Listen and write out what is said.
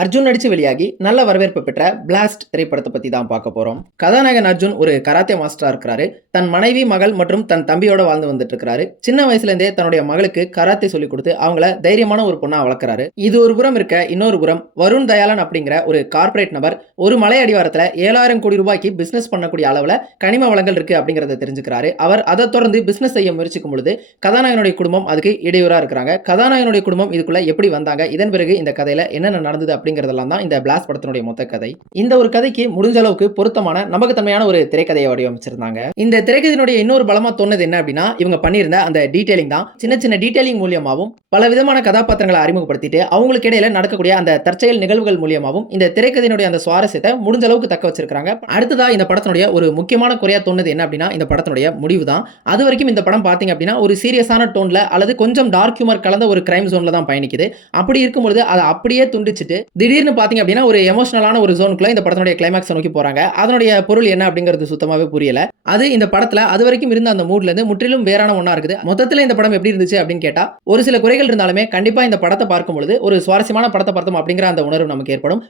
அர்ஜுன் நடிச்சு வெளியாகி நல்ல வரவேற்பு பெற்ற பிளாஸ்ட் திரைப்படத்தை பத்தி தான் பார்க்க போறோம். கதாநாயகன் அர்ஜுன் ஒரு கராத்தே மாஸ்டரா இருக்கிறாரு. தன் மனைவி, மகள் மற்றும் தன் தம்பியோட வாழ்ந்து வந்துட்டு இருக்கிறாரு. சின்ன வயசுல இருந்தே தன்னுடைய மகளுக்கு கராத்தே சொல்லிக் கொடுத்து அவங்கள தைரியமான ஒரு பொண்ணா வளர்க்கறாரு. இது ஒரு புறம் இருக்க, இன்னொரு புறம் வருண் தயாளன் அப்படிங்கிற ஒரு கார்ப்பரேட் நபர் ஒரு மலை அடிவாரத்துல 7,000 கோடி ரூபாய்க்கு பிசினஸ் பண்ணக்கூடிய அளவுல கனிம வளங்கள் இருக்கு அப்படிங்கறத தெரிஞ்சுக்கிறாரு. அவர் அதை தொடர்ந்து பிசினஸ் செய்ய முயற்சிக்கும் பொழுது கதாநாயகனுடைய குடும்பம் அதுக்கு இடையூறா இருக்கிறாங்க. கதாநாயகனுடைய குடும்பம் இதுக்குள்ள எப்படி வந்தாங்க, இதன் பிறகு இந்த கதையில என்னென்ன நடந்தது அப்படிங்கறதெல்லாம் தான் இந்த பிளாஸ்ட் படத்தினுடைய மொத்த கதை. இந்த ஒரு கதைக்கு முடிஞ்ச அளவுக்கு பொருத்தமான நம்பகத்தன்மையான ஒரு திரைக்கதையை வடிவமைச்சிருந்தாங்க. இந்த திரைக்கதையினுடைய இன்னொரு பலமா தோணுது என்ன அப்படின்னா, இவங்க பண்ணியிருந்த அந்த டீடைலிங் தான். சின்ன சின்ன டீடைலிங் மூலியமாவும் பல விதமான கதாபாத்திரங்களை அறிமுகப்படுத்திட்டு அவங்களுக்கு இடையில நடக்கக்கூடிய அந்த தற்செயல் நிகழ்வுகள் மூலியமாவும் இந்த திரைக்கதையினுடைய அந்த சுவாரஸ்யத்தை முடிஞ்ச அளவுக்கு தக்க வச்சிருக்காங்க. அடுத்ததா இந்த படத்தினுடைய ஒரு முக்கியமான குறையா தோணுது என்ன அப்படின்னா, இந்த படத்தினுடைய முடிவு தான். அது வரைக்கும் இந்த படம் பாத்தீங்க அப்படின்னா ஒரு சீரியஸான டோன்ல அல்லது கொஞ்சம் டார்க் ஹியூமர் கலந்த ஒரு கிரைம் ஜோன்ல தான் பயணிக்குது. அப்படி இருக்கும்போது அதை அப்படியே துண்டிச்சிட்டு திடீர்னு பாத்தீங்க அப்படின்னா ஒரு எமோஷனலான ஒரு ஜோனுக்குள்ள இந்த படத்தினுடைய கிளைமாக்ஸ் நோக்கி போறாங்க. அதனுடைய பொருள் என்ன அப்படிங்கிறது சுத்தமாவே புரியல. அது இந்த படத்துல அது வரைக்கும் இருந்த அந்த மூட்ல இருந்து முற்றிலும் வேறான ஒண்ணா இருக்குது. மொத்தத்துல இந்த படம் எப்படி இருந்துச்சு அப்படின்னு கேட்டா, ஒரு சில குறைகள் இருந்தாலுமே கண்டிப்பா இந்த படத்தை பார்க்கும் பொழுது ஒரு சுவாரஸ்யமான படத்தை பார்த்தோம் அப்படிங்கிற அந்த உணர்வு நமக்கு ஏற்படும்.